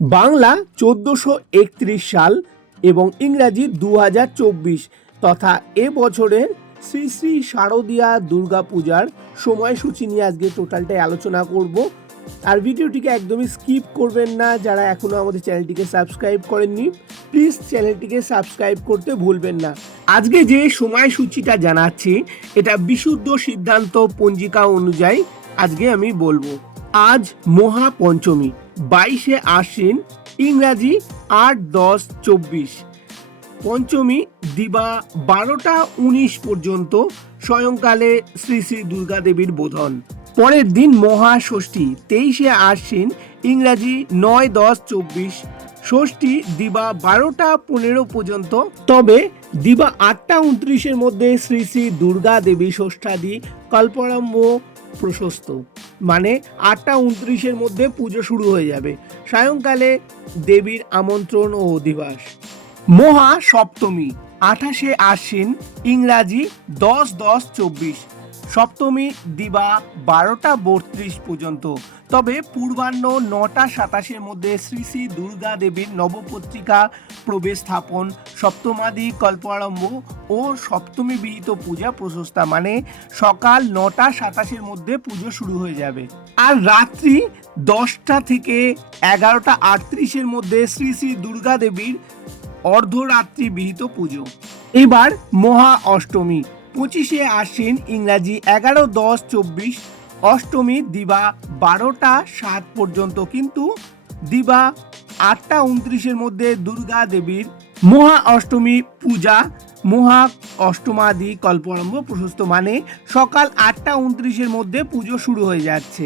বাংলা 1431 সাল এবং ইংরাজি 2024 তথা এ বছরের শ্রী শ্রী শারদীয়া দুর্গা পূজার সময়সূচি নিয়ে আজকে টোটালটাই আলোচনা করব। আর ভিডিওটিকে একদমই স্কিপ করবেন না। যারা এখনো আমাদের চ্যানেলটিকে সাবস্ক্রাইব করেননি প্লিজ চ্যানেলটিকে সাবস্ক্রাইব করতে ভুলবেন না। আজকে যে সময়সূচিটা জানাচ্ছি এটা বিশুদ্ধ সিদ্ধান্ত পঞ্জিকা অনুযায়ী আজকে আমি বলবো। আজ মহাপঞ্চমী 22শে আশ্বিন, ইংরাজি 8-10-24। পঞ্চমী দিবা 12টা 19 পর্যন্ত, সায়ংকালে শ্রী শ্রী দুর্গা দেবীর বোধন। পরের দিন মহাষষ্ঠী 23শে আশ্বিন, ইংরাজি 9-10-24। ষষ্ঠী দিবা 12টা 15 পর্যন্ত, তবে দিবা 8টা 29-এর মধ্যে শ্রী শ্রী দুর্গা দেবী ষষ্ঠাদি কল্পারম্ভ প্রশস্ত, মানে 8টা 29-এর মধ্যে পুজো শুরু হয়ে যাবে। সায়ংকালে দেবীর আমন্ত্রণ ও অধিবাস। মহা সপ্তমী 28শে আশ্বিন, ইংরাজি 10-10-24। সপ্তমী দিবা 12টা 32 পর্যন্ত, তবে পূর্বাহ্ন 9টা 27-এর মধ্যে শ্রী শ্রী দুর্গা দেবীর নবপত্রিকা প্রবেশ স্থাপন, সপ্তমাদি কল্পারম্ভ ও সপ্তমী বিহিত পূজা প্রশস্তা, মানে সকাল 9টা 27-এর মধ্যে পুজো শুরু হয়ে যাবে। আর রাত্রি 10টা থেকে 11টা 38-এর মধ্যে শ্রী শ্রী দুর্গা দেবীর অর্ধরাত্রি বিহিত পুজো। এবার মহা অষ্টমী 25শে আশ্বিন, ইংরাজি 11-10-24। অষ্টমী দিবা 12টা 7 পর্যন্ত, কিন্তু দিবা 8টা 29-এর মধ্যে দুর্গা দেবীর মহা অষ্টমী পূজা মহা অষ্টমাদি কল্পারম্ভ প্রশস্ত, মানে সকাল 8টা 29-এর মধ্যে পুজো শুরু হয়ে যাচ্ছে।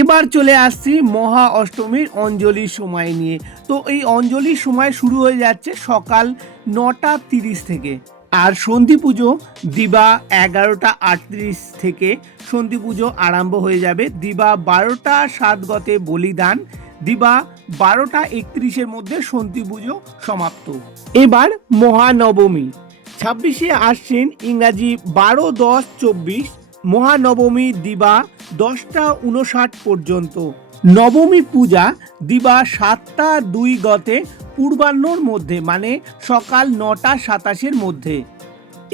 এবার চলে আসছি মহা অষ্টমীর অঞ্জলির সময় নিয়ে। তো এই অঞ্জলির সময় শুরু হয়ে যাচ্ছে সকাল 9টা 30 থেকে। আর সন্ধি পুজো দিবা 11টা 38 থেকে সন্ধি পুজো আরম্ভ হয়ে যাবে। দিবা 12টা 7 গতে বলিদান, দিবা 12টা 31-এর মধ্যে সন্ধি পুজো সমাপ্ত। এবার মহানবমী 26শে আশ্বিন, ইংরাজি 12-10-24। মহানবমী দিবা 10টা 59 পর্যন্ত। নবমী পূজা দিবা 7টা 2 গতে পূর্বাহ্নর মধ্যে, মানে সকাল 9টা 27-এর মধ্যে।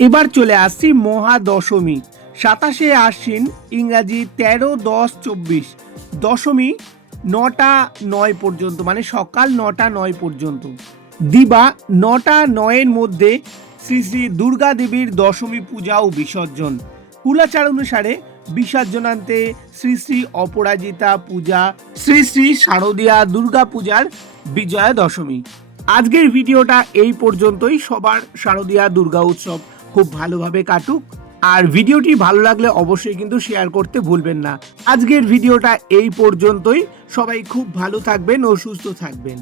এবার চলে আসছি মহাদশমী 27শে আশ্বিন, ইংরাজি 13-10-24। দশমী 9টা 9 পর্যন্ত, মানে সকাল 9টা 9 পর্যন্ত। দিবা 9টা 9-এর মধ্যে শ্রী শ্রী দুর্গা দেবীর দশমী পূজা ও বিসর্জন। কুলাচার অনুসারে বিসর্জনান্তে শ্রী শ্রী অপরাজিতা পূজা, শ্রী শ্রী শারদীয়া দুর্গা পূজার বিজয়া দশমী। আজকের ভিডিওটা এই পর্যন্তই। সবার শারদীয়া দুর্গা উৎসব খুব ভালোভাবে কাটুক। আর ভিডিওটি ভালো লাগলে অবশ্যই কিন্তু শেয়ার করতে ভুলবেন না। আজকের ভিডিওটা এই পর্যন্তই। সবাই খুব ভালো থাকবেন ও সুস্থ থাকবেন।